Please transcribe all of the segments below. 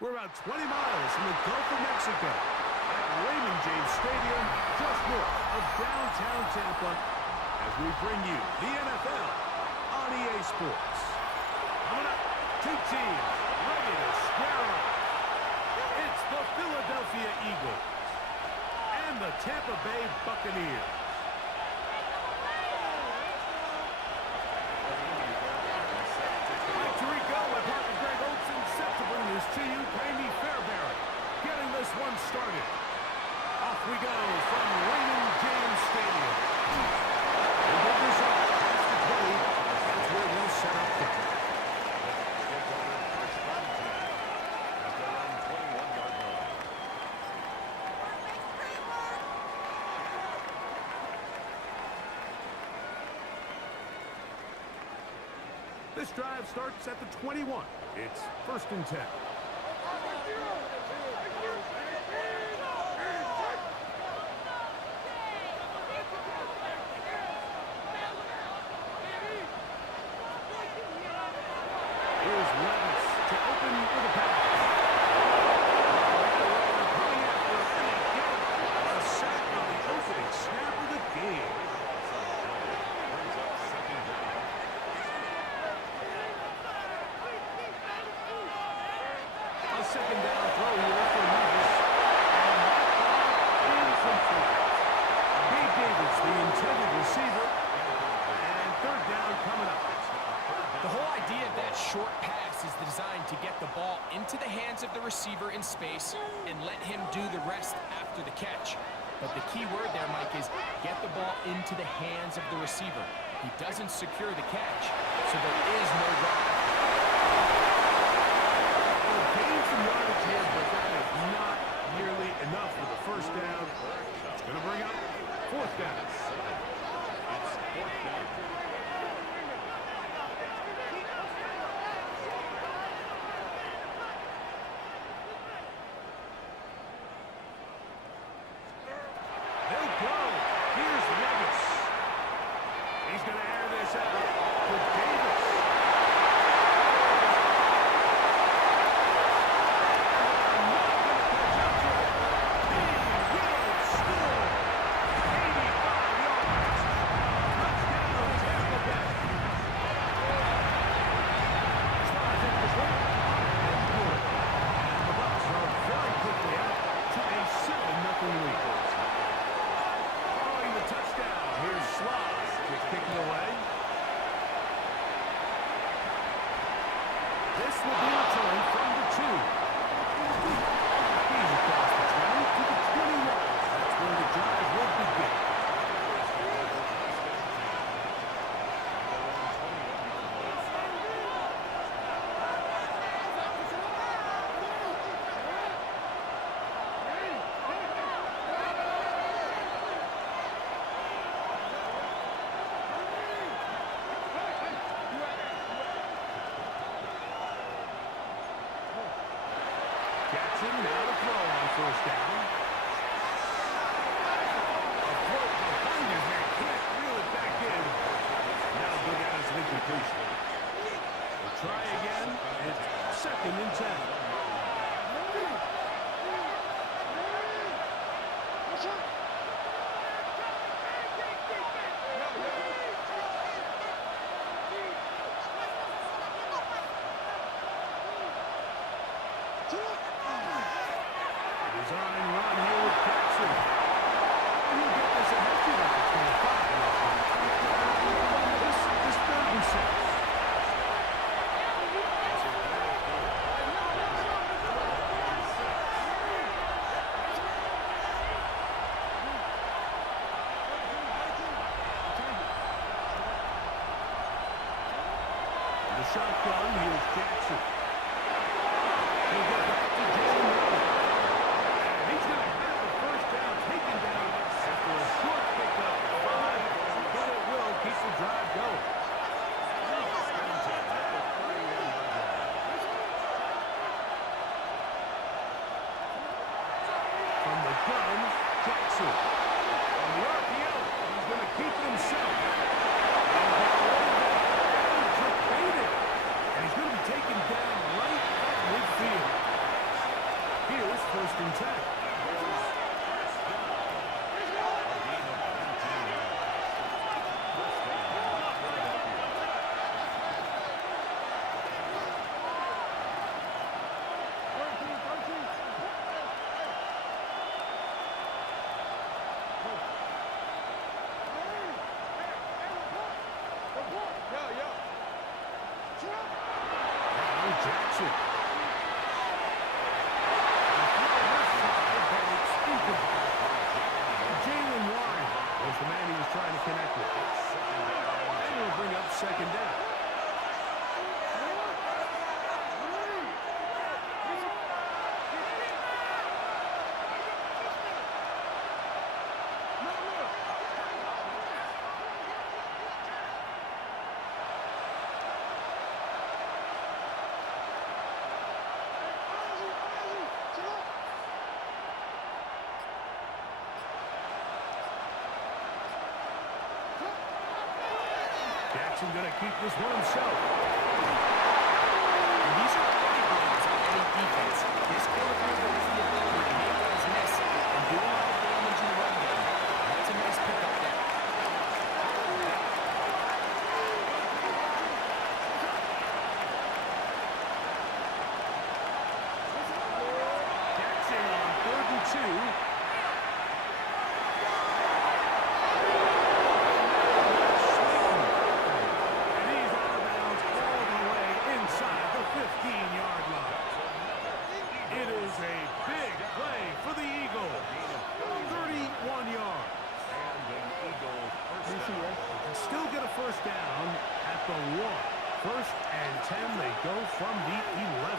We're about 20 miles from the Gulf of Mexico at Raymond James Stadium, just north of downtown Tampa, as we bring you the NFL on EA Sports. Coming up, two teams ready to square up. It's the Philadelphia Eagles and the Tampa Bay Buccaneers. To you, Brady Fairbairn, getting this one started. Off we go from Raymond James Stadium. We'll get this up past the 20. That's where we'll set up for. This drive starts at the 21. It's 1st and 10. Here's Levis to open with a pass. Coming after a sack on the opening snap of the game. A second down throw here for Levis. And incomplete. Gabe Davis, the intended receiver. And 3rd down coming up. The whole idea of that short pass is designed to get the ball into the hands of the receiver in space and let him do the rest after the catch. But the key word there, Mike, is get the ball into the hands of the receiver. He doesn't secure the catch, so there is no drive. Gain some yardage here, but that is not nearly enough for the 1st down. It's going to bring up 4th down. It's 4th down. They'll go. Here's Levis. He's going to air this out to Davis. This will be returned from the 2. He's across the 20 to the 21. That's where the drive will begin. Jackson now to throw on 1st down. A throw behind his head. Can't reel it back in. Now good at his incompletion. We'll try again. It's 2nd and 10. Design run here with Jackson. And he'll get this ahead to the 25. This is 3rd and 6. The shotgun, here's Jackson. He'll get back to Jalen Miller. He's going to have the 1st down taken down after a short pickup. 5, but it will keep the drive going. From the gun, Jackson. On the RPO, he's going to keep it himself. And he's going to be taken down right at midfield. Now Jackson. Jalen Warren was the man he was trying to connect with. And will bring up second down. Jackson going to keep this one himself. And these are early downs on any defense. This quarterback has the ability to make guys miss and do a lot of damage in the run game. That's a nice pickup there. Jackson on 3rd and 2. Still get a first down at the 1. 1st and 10, they go from the 11.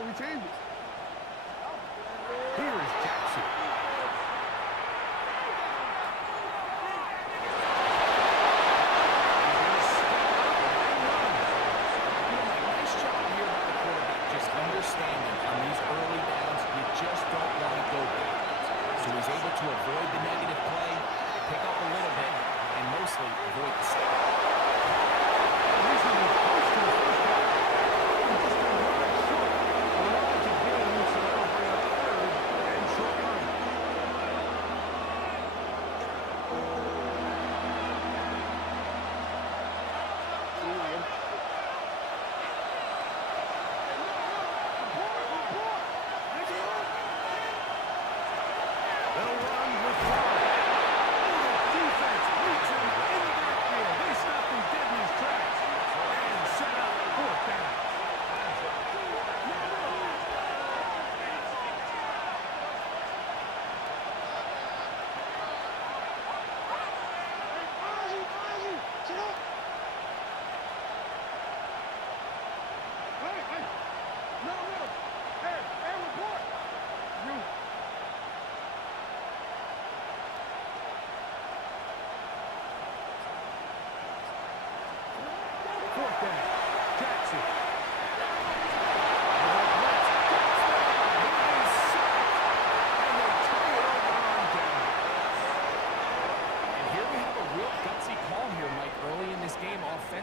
We changed it. Here is Jackson. Nice job here by the quarterback, just understanding on these early downs, you just don't want to go backwards. So he's able to avoid the negative play, pick up a little bit, and mostly avoid the sack.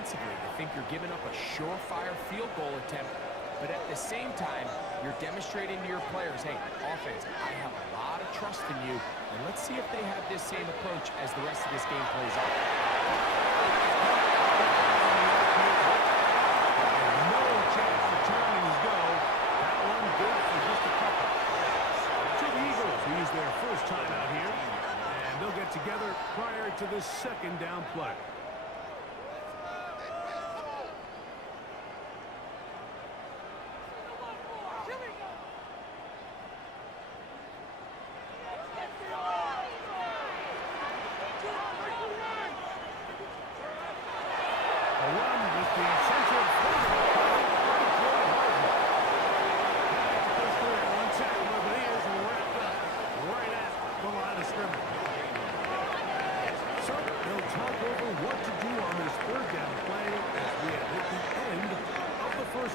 I think you're giving up a surefire field goal attempt, but at the same time, you're demonstrating to your players, hey, offense, I have a lot of trust in you, and let's see if they have this same approach as the rest of this game plays out. No chance to turn and go. That one good for just a couple. To the Eagles, who's their first time out here, and they'll get together prior to the second down play.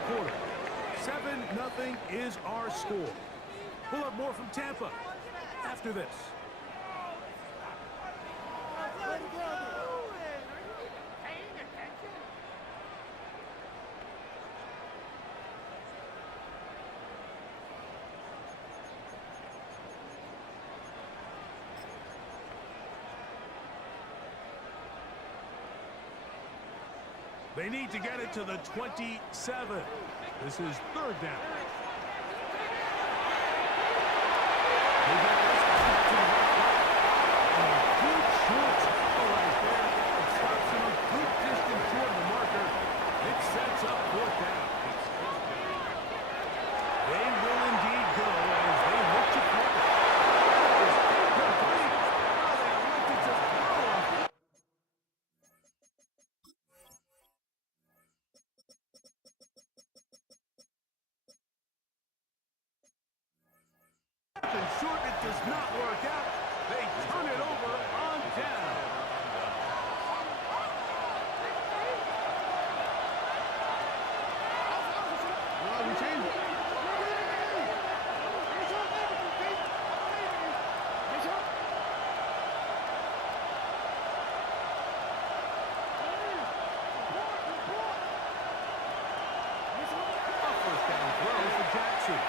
Quarter. 7-0 is our score. We'll have more from Tampa after this. They need to get it to the 27. This is third down. They get this out to the left. And a good short tackle right there. It stops him a good distance toward the marker. It sets up fourth down. They will indeed go as they look to cover. That is incomplete. Oh, they elected to foul him. And short, it does not work out. They turn it over on down. No, we changed it. A first down throw for Jackson.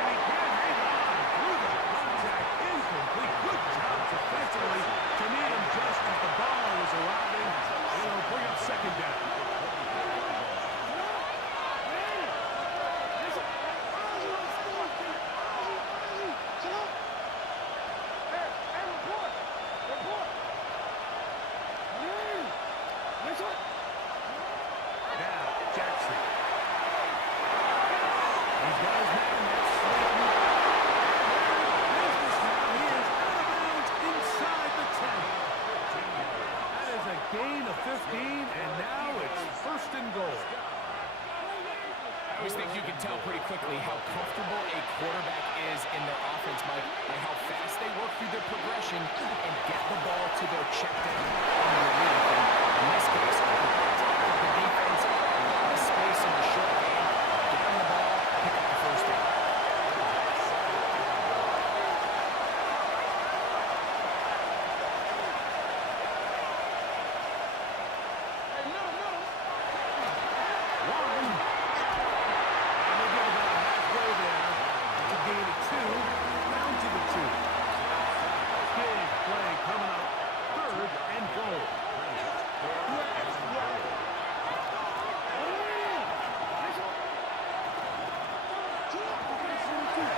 And he can't hang on through the contact. Incomplete. Good job defensively to meet him just as the ball was arriving. It'll bring up second down. Now, Jackson. He's got his man there, Slayton. Business now. He is out of bounds inside the 10. That is a gain of 15, and now it's first and goal. I always think you can tell pretty quickly how comfortable a quarterback is in their offense, Mike, by how fast they work through their progression and get the ball to their check down underneath. And in this case, the defense, a lot of space in the short game, get on the ball, pick up the first down. One. And they get about halfway there. It's a gain of 2. Down to the 2. Big play coming up. Third and goal.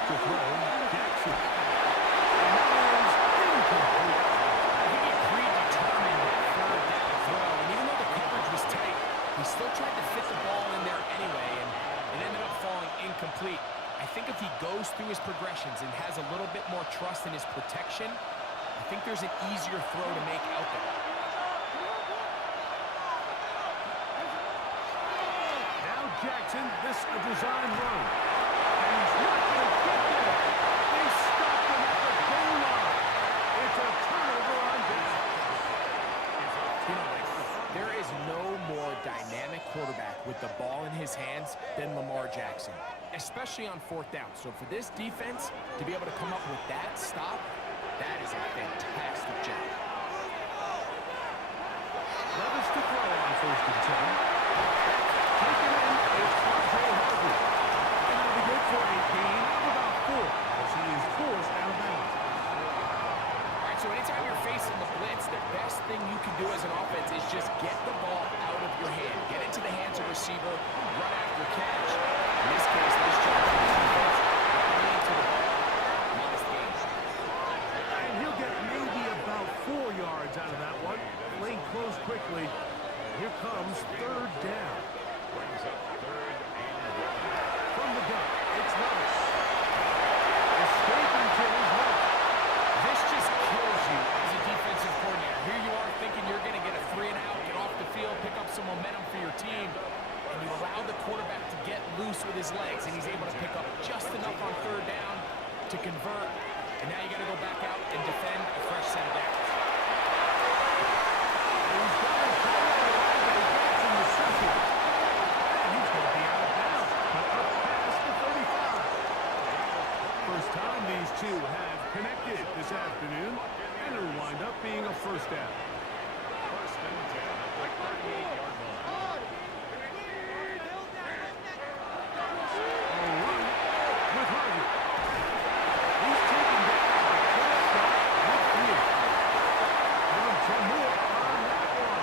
To throw, Jackson. And that is incomplete. I think he predetermined that third down throw, and even though the coverage was tight, he still tried to fit the ball in there anyway, and it ended up falling incomplete. I think if he goes through his progressions and has a little bit more trust in his protection, I think there's an easier throw to make out there. Now Jackson, this a design run. And he's not going to get there. They stopped him at the goal line. It's a turnover on down. You know, there is no more dynamic quarterback with the ball in his hands than Lamar Jackson, especially on fourth down. So for this defense to be able to come up with that stop, that is a fantastic job. Levis to throw on first and 10. Taking in is R.J. Harvey. And it'll be good for a gain of about 4 as he is forced out of bounds. All right, so anytime you're facing the blitz, the best thing you can do as an offense is just get the ball out of your hand. Get into the hands of receiver, run after catch. In this case, this job for the defense, lead to the ball, modest gain. And he'll get maybe about 4 yards out of that one. Playing close quickly. Here comes third down. From the gun, it's Levis. Escaping to his left. This just kills you as a defensive coordinator. Here you are thinking you're going to get a 3-and-out, get off the field, pick up some momentum for your team, and you allow the quarterback to get loose with his legs, and he's able to pick up just enough on third down to convert. And now you got to go back out and defend a fresh set of downs. He's got it covered by Jackson the second. And he's going to be out of bounds. But up past the 35. First time these two have connected this afternoon. And it'll wind up being a first down. First and 10 at the 38-yard line. A run with Harvey. He's taken down by a shot with 3. 10 more on that one.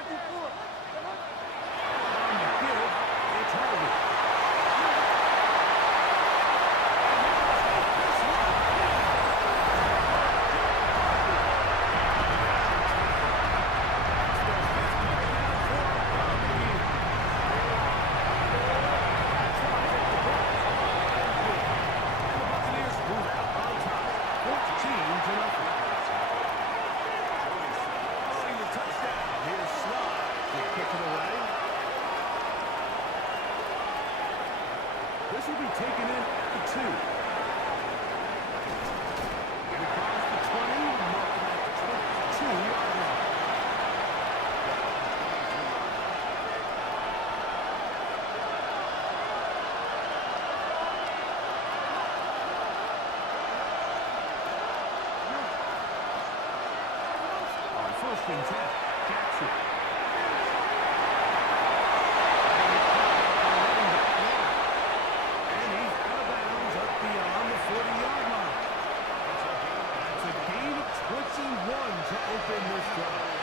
It's Harvey. This will be taken in at the 2. And across the 20, marking at the 22-yard line. On 1st and 10, Jackson. To open this drive.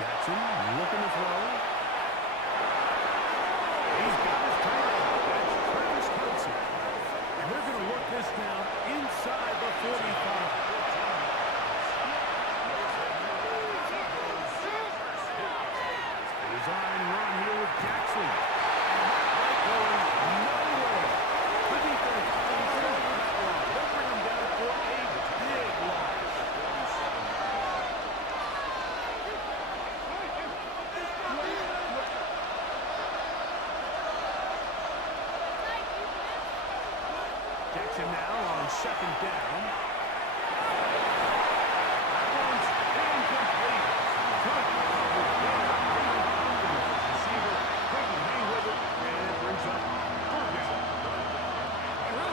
Jackson looking to throw. He's got his tight end. That's Travis Kelce. And they're going to work this down inside the 45. Design run here with Jackson. Going nowhere. The defense they'll bring him down for a big loss. Jackson now on 2nd down. That one's incomplete.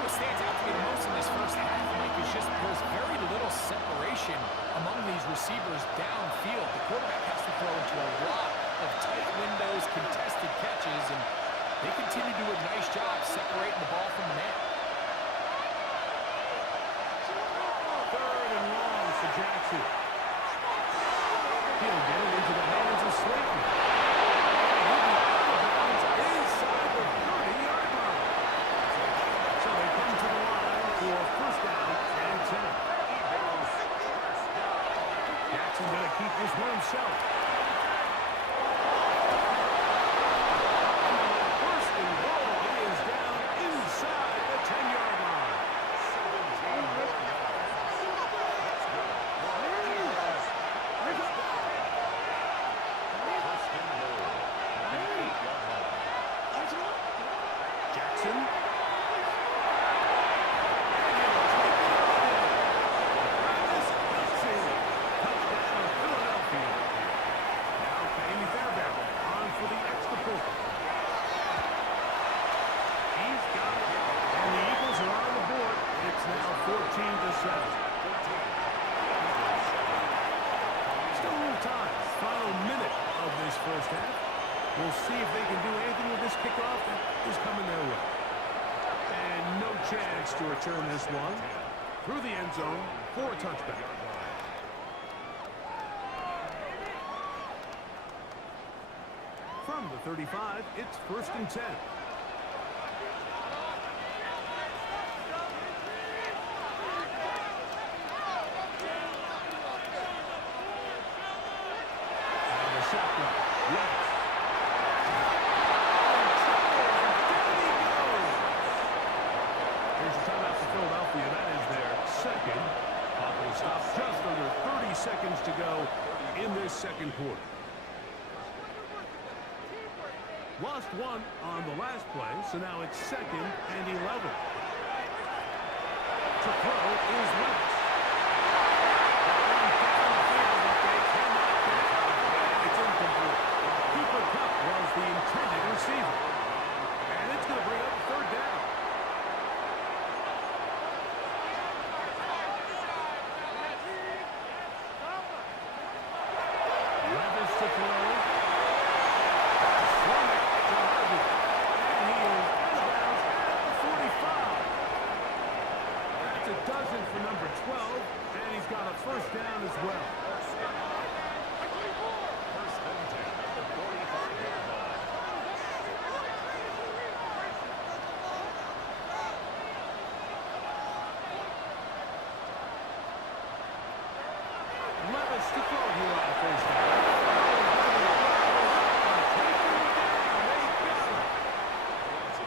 Stands out to me the most in this first half, Mike, is just there's very little separation among these receivers downfield. The quarterback has to throw into a lot of tight windows, contested catches, and they continue to do a nice job separating the ball from the man. 3rd and long for Jackson. He'll get it into the hands of Slayton. Inside the 30-yard line. So they come to the line for 1st down and 10. Jackson going to keep this one himself. 1st and goal is down inside the 10-yard line. Jackson. First half. We'll see if they can do anything with this kickoff that is coming their way. And no chance to return this one through the end zone for a touchback. From the 35, it's 1st and 10. Seconds to go in this 2nd quarter. Lost one on the last play, so now it's 2nd and 11. To throw is Wentz. It's incomplete. Cooper Kupp was the intended receiver. And it's going to bring up 3rd down. To throw. first down as well. First and 10 at the 45-yard line. Levis to throw here on first down.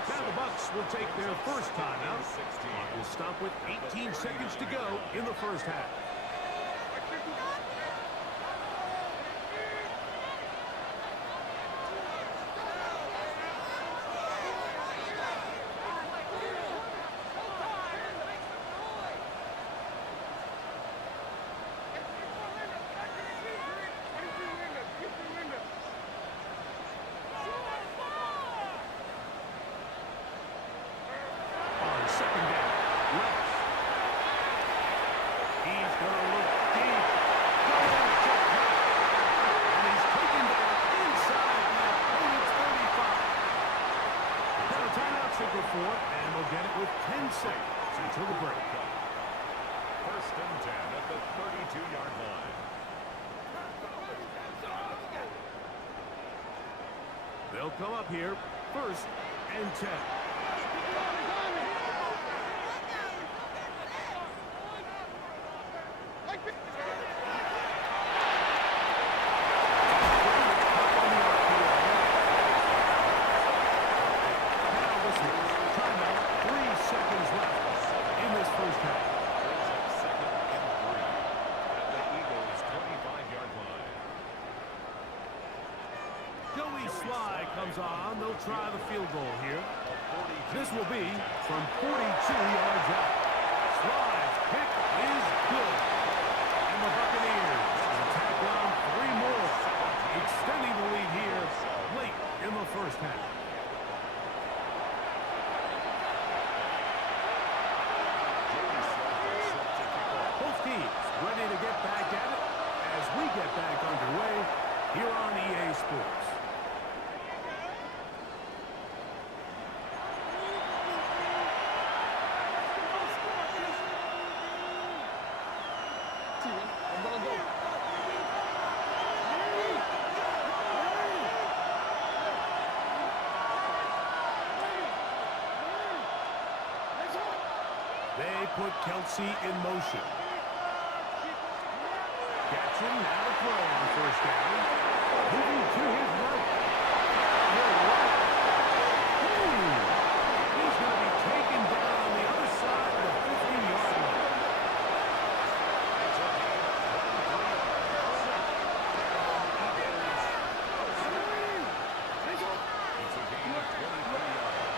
Now the Bucks will take their first timeout. Clock will stop with 18 seconds to go in the first half. On second down, Levis. He's going to look deep. Going to pass. And he's taken down inside the opponent's 35. Got a timeout signal for it, and we'll get it with 10 seconds until the break. First and 10 at the 32-yard line. They'll come up here, first and 10. Now this is timeout, 3 seconds left in this first half. Brings up second and 3 at the Eagles' 25-yard line. Joey Sly comes on. They'll try the field goal here. A 42. This will be from 42 yards out. Sly's kick is good. And the Buccaneers will tack on 3 more, extending the lead here late in the first half. Both teams ready to get back at it as we get back underway here on EA Sports. They put Kelsey in motion. Jackson now to throw on first down. Moving to his right. He's going to be taken down on the other side of the 15-yard line. It's a gain of 23 yards.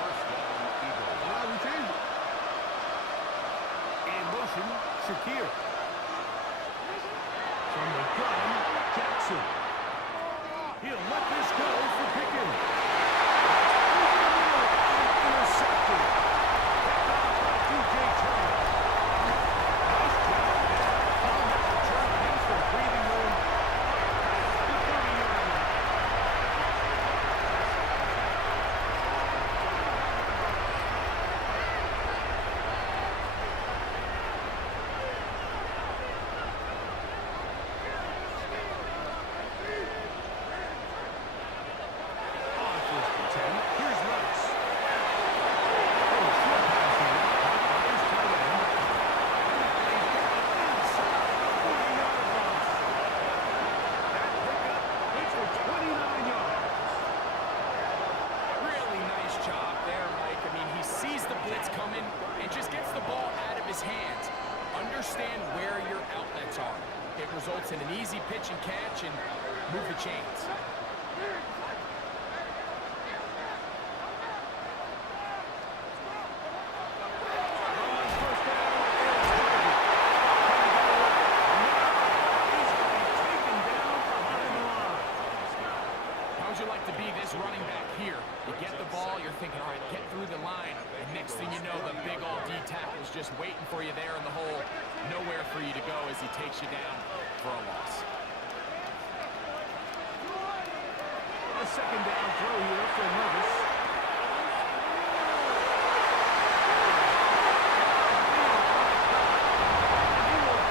First down, Eagles. We changed it. In motion, Shakir. From the gun, Jackson. He'll let this go for Pickens. Intercepted. Picked off by DJ Turner. Nice job there. Calling that return. Gives them breathing room. The 30-yard line. On first and 10, here's Levis. Oh, short pass here. Caught by his tight end. And he's got it inside the 40-yard line. That pickup hits for 29 yards. Really nice job there, Mike. I mean, he sees the blitz coming and just gets the ball out of his hands. Understand where your outlets are. It results in an easy pitch and catch and move the chains. On first down, it's Target. He's going to be taken down behind the line. How would you like to be this running back here? You get the ball, you're thinking, all right, get through the line. And next thing you know, the big old D tackle's just waiting for you there in the hole. Nowhere for you to go as he takes you down for a loss. A second down throw here for Levis. He will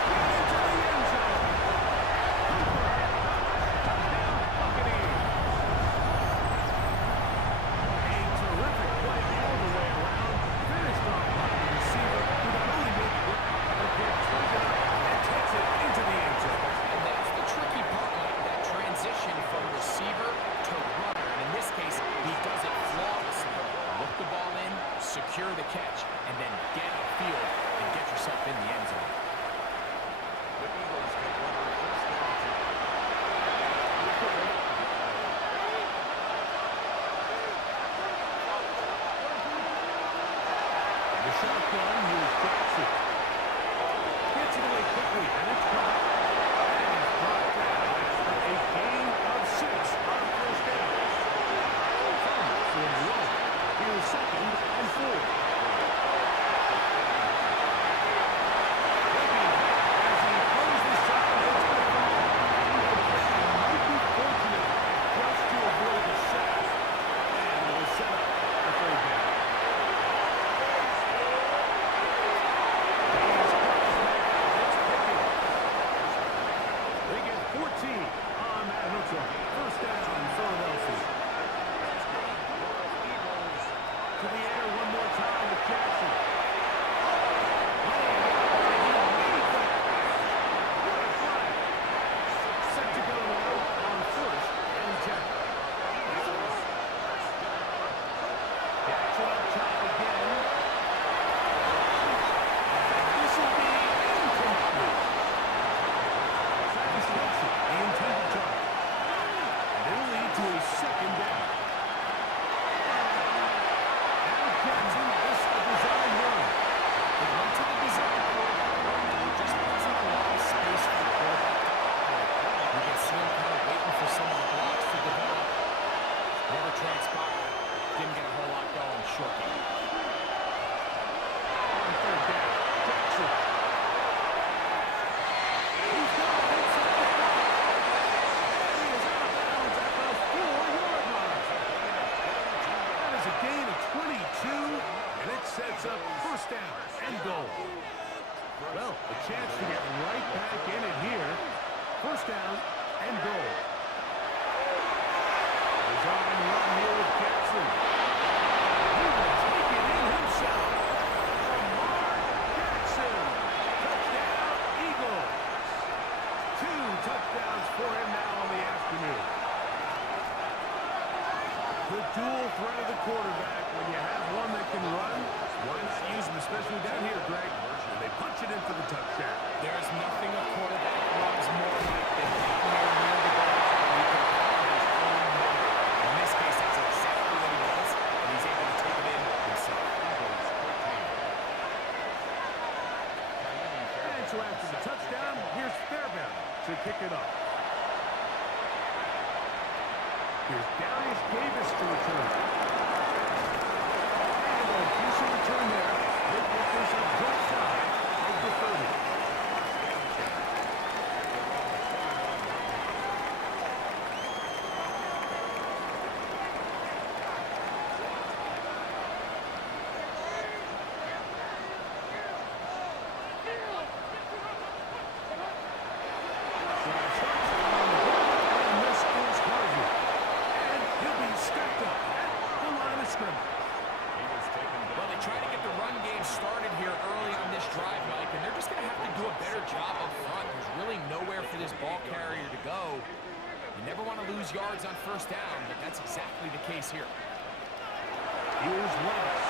threat of the quarterback. When you have one that can run, why not use him, especially down here, Greg? And they punch it in for the touchdown. There's nothing a quarterback loves more like than getting there near the goal line where he can find his own number. In this case, that's exactly what he does, and he's able to take it in himself. And so after the touchdown, here's Fairbairn to kick it off. Here's Darius Davis to return. And a decent return there. It puts us just side of the 30. Well, they try to get the run game started here early on this drive, Mike, and they're just going to have to do a better job up front. There's really nowhere for this ball carrier to go. You never want to lose yards on first down, but that's exactly the case here. Here's Levis.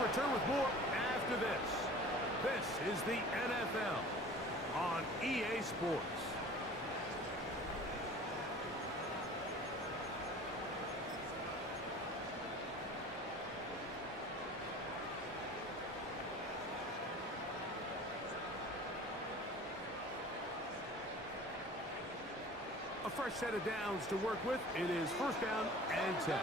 Return with more after this. This is the NFL on EA Sports. A fresh set of downs to work with. It is first down and 10.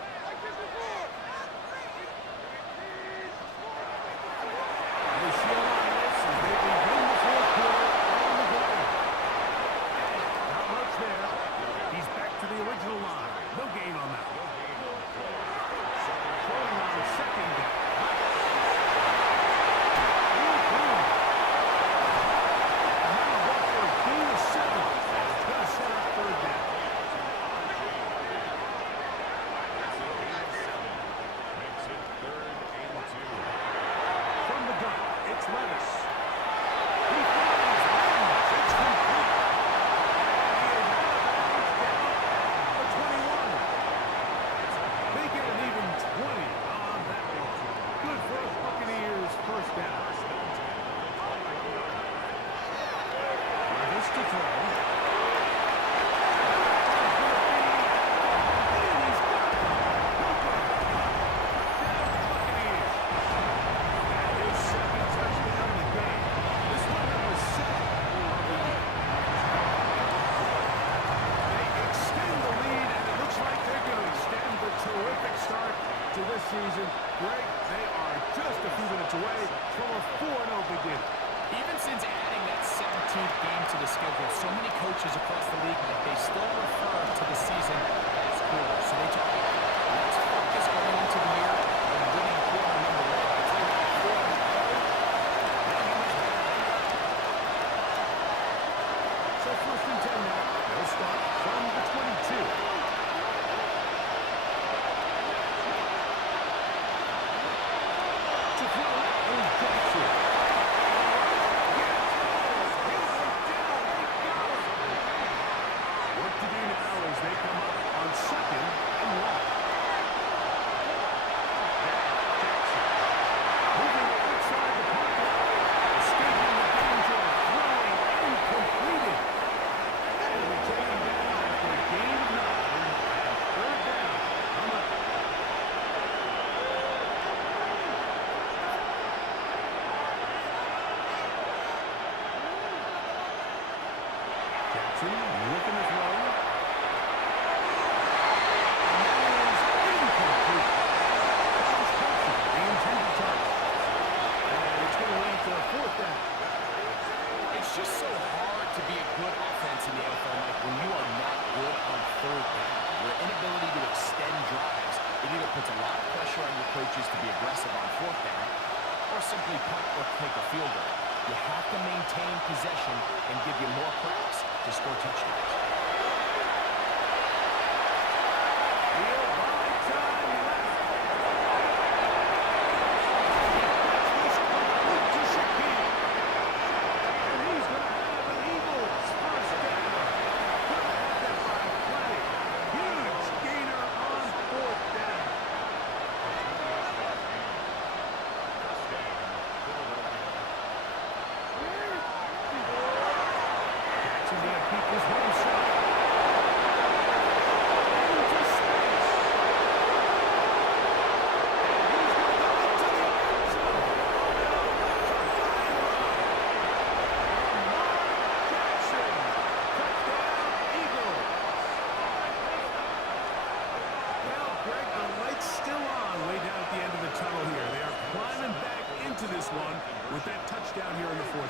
Season. Greg, they are just a few minutes away from a 4-0 beginning. Even since adding that 17th game to the schedule, so many coaches across the league, they still refer to the season as quarter. So they talk about, let's focus going into the year on winning quarter number 1. So first and 10 now. They'll start from the 22. Looking to throw. And that is incomplete. The intended target. And it's going to lead to a fourth down. It's just so hard to be a good offense in the NFL, Mike, when you are not good on third down. Your inability to extend drives, it either puts a lot of pressure on your coaches to be aggressive on fourth down, or simply punt or take a field goal. You have to maintain possession and give you more cracks to score touchdowns.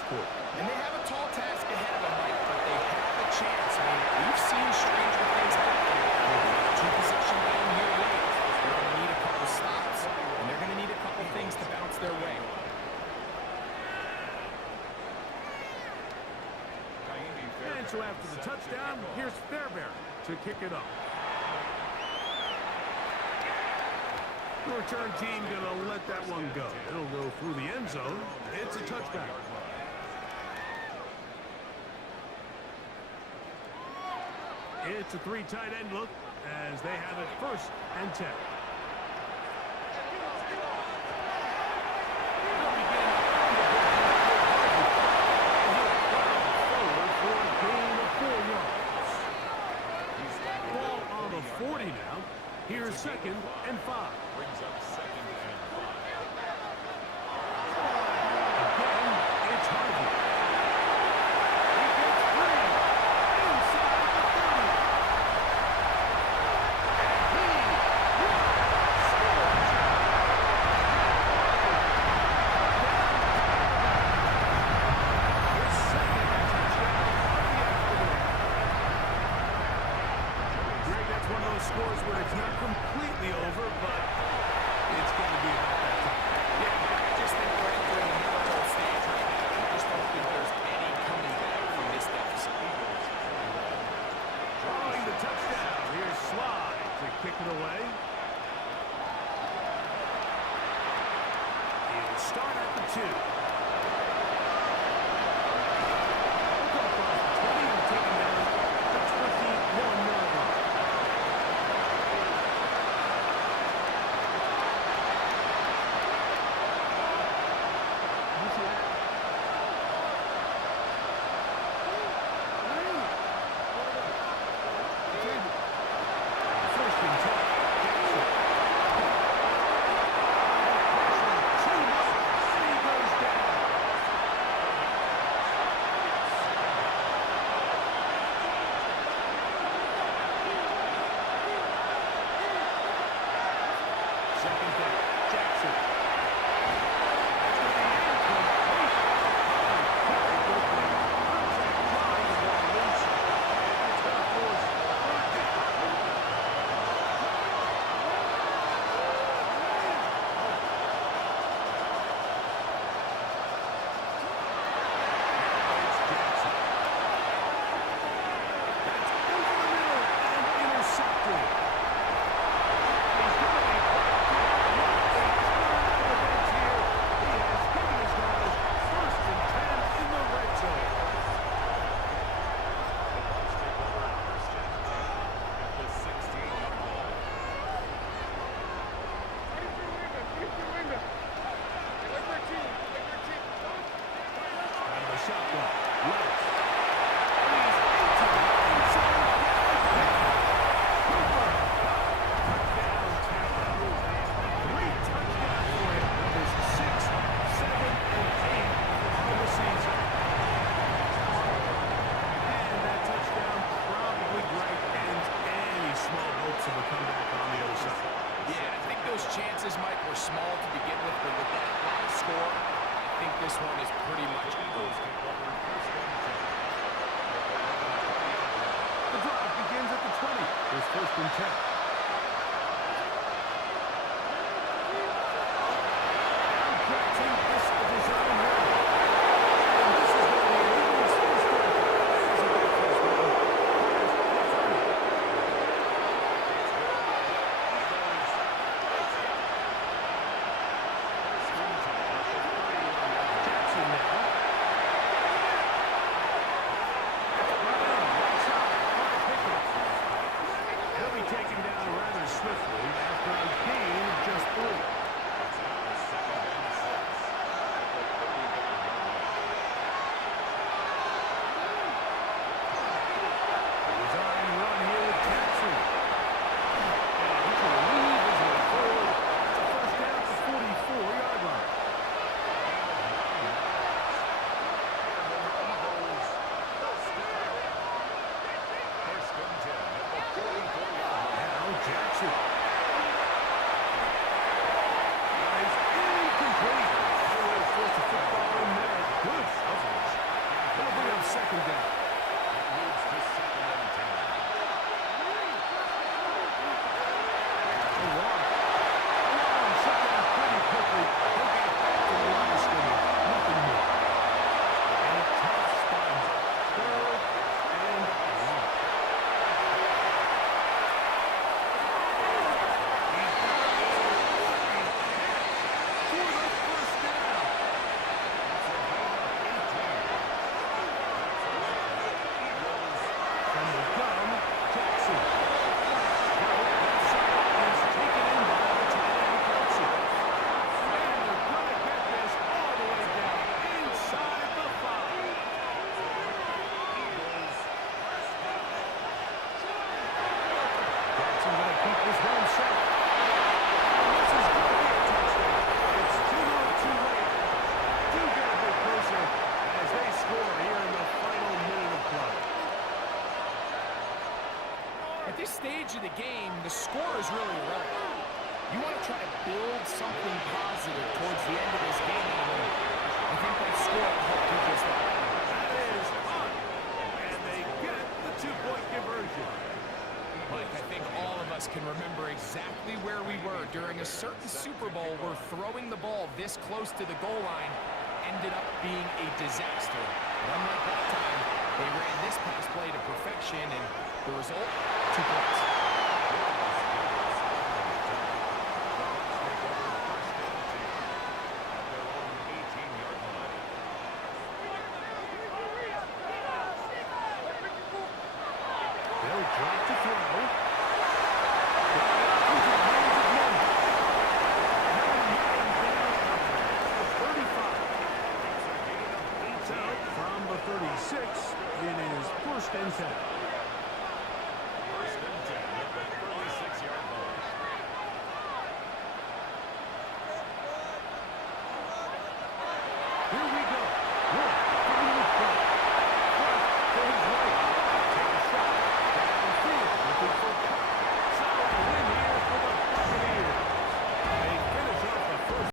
quarter. And they have a tall task ahead of them, Mike, but they have a chance. I mean, we've seen stranger things happen. Two-possession game here late. They're going to need a couple stops, and they're going to need a couple things to bounce their way. And so after the touchdown, here's Fairbairn to kick it off. The return team going to let that one go. It'll go through the end zone. It's a touchback. It's a three tight end look as they have it 1st and 10. Forward for a gain of 4 yards. Ball on the 40 now. Here's 2nd and 5. Brings up 2nd and 5. Again, it's Harvey. He gets free inside the 30. His 2nd touchdown of the afternoon. Greg, that's one of those scores where it's not completely over, but it's going to be about that time. Yeah, I just think we're entering a mental stage right now. I just don't think there's any coming back from this deficit. Drawing the touchdown. Here's Slide to kick it away. He'll start at the 2. He'll go across the 20 and take him down the 21-yard line. First and 10. Jackson. Too much, and he goes down. Second down. Jackson. That's going to be incomplete. Very good play. Drive the ball loose. It's going to force 3rd down. It's Jackson. That's over the middle and intercepted. He's going to be brought down. He's coming out of the bench here. He has given his guys 1st and 10 in the red zone. Let's take over 1st and 10 at the 16-yard line. Out of the shotgun. Left. He's into the end zone. Cooper. Touchdown, Tampa. 3 touchdowns for him. His 6th, 7th, and 8th on the season. And that touchdown probably, Greg, ends any small hopes of a comeback on the other side. Yeah, I think those chances, Mike, were small to begin with, but with that last score, I think this one is pretty much over. The drive begins at the 20. It's 1st and 10. Jackson, this is a design run. And this is going to be Ravens' first down. This is a big first down. Here's Harvey. Jackson now. That's Brown. Right side. Pickett. He'll be taken down second down. It leads to 2nd and 10. A long shut down pretty quickly. They got back to the line of scrimmage. Nothing more. And a tough spot. 3rd and long. For the first down. From the gun, Jackson. Now that side is taken in by the tight end, Kelsey. And they're going to get this all the way down inside the 5. Jackson going to keep this one set. This is going to be a touchdown. It's too little too late. Do get a bit closer as they score here in the final minute of play. At this stage of the game, the score is really irrelevant. You want to try to build something positive towards the end of this game, and I think that score will help you just that. That is on. And they get the 2-point conversion. Mike, I think all of us can remember exactly where we were during a certain Super Bowl where throwing the ball this close to the goal line ended up being a disaster. But unlike that time, they ran this pass play to perfection, and the result, 2 points. They'll drop to throw. Got